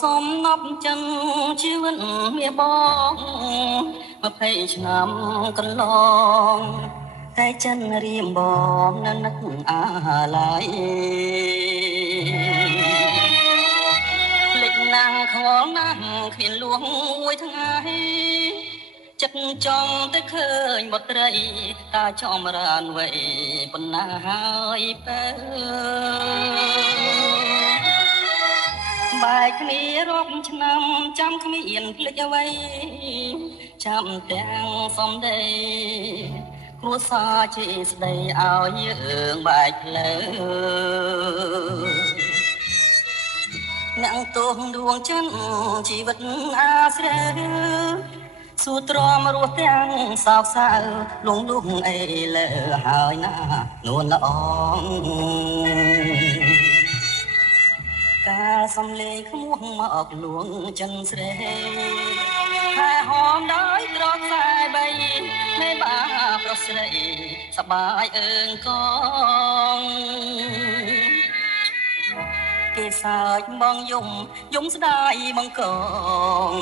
សុំនប់ចឹងជីវិតមានបង20ឆ្នាំកន្លងតែចិនរៀមបងនៅនឹកអាឡាយភ្លេចណាំងខ្វល់ណាស់គ្មានលួងមួយថ្ងៃចិត្តចង់តែឃើញបុត្រីតាចំរានវ័យប៉ុណ្ណាហើយទៅបែកគ្នារាប់ឆ្នាំចាំគ្មានភ្លេចអ្វីចាំទាំងសំដីគ្រួសារជាស្ដីឲ្យយើងបែកផ្លូវអ្នកទោសដួងចិនជីវិតអាស្រ័យសួរទ្រាំរស់ទាំងសោកសៅលងលុះអីលើហើយណានួនល្អងកាលសំលេងខ្មោះមកលួងចិនស្រីខែហមដោយត្រកខ្សែបីមេបាប្រុសស្រីសបាយអើងកងគេសើចបងយំស្ដាយបងកង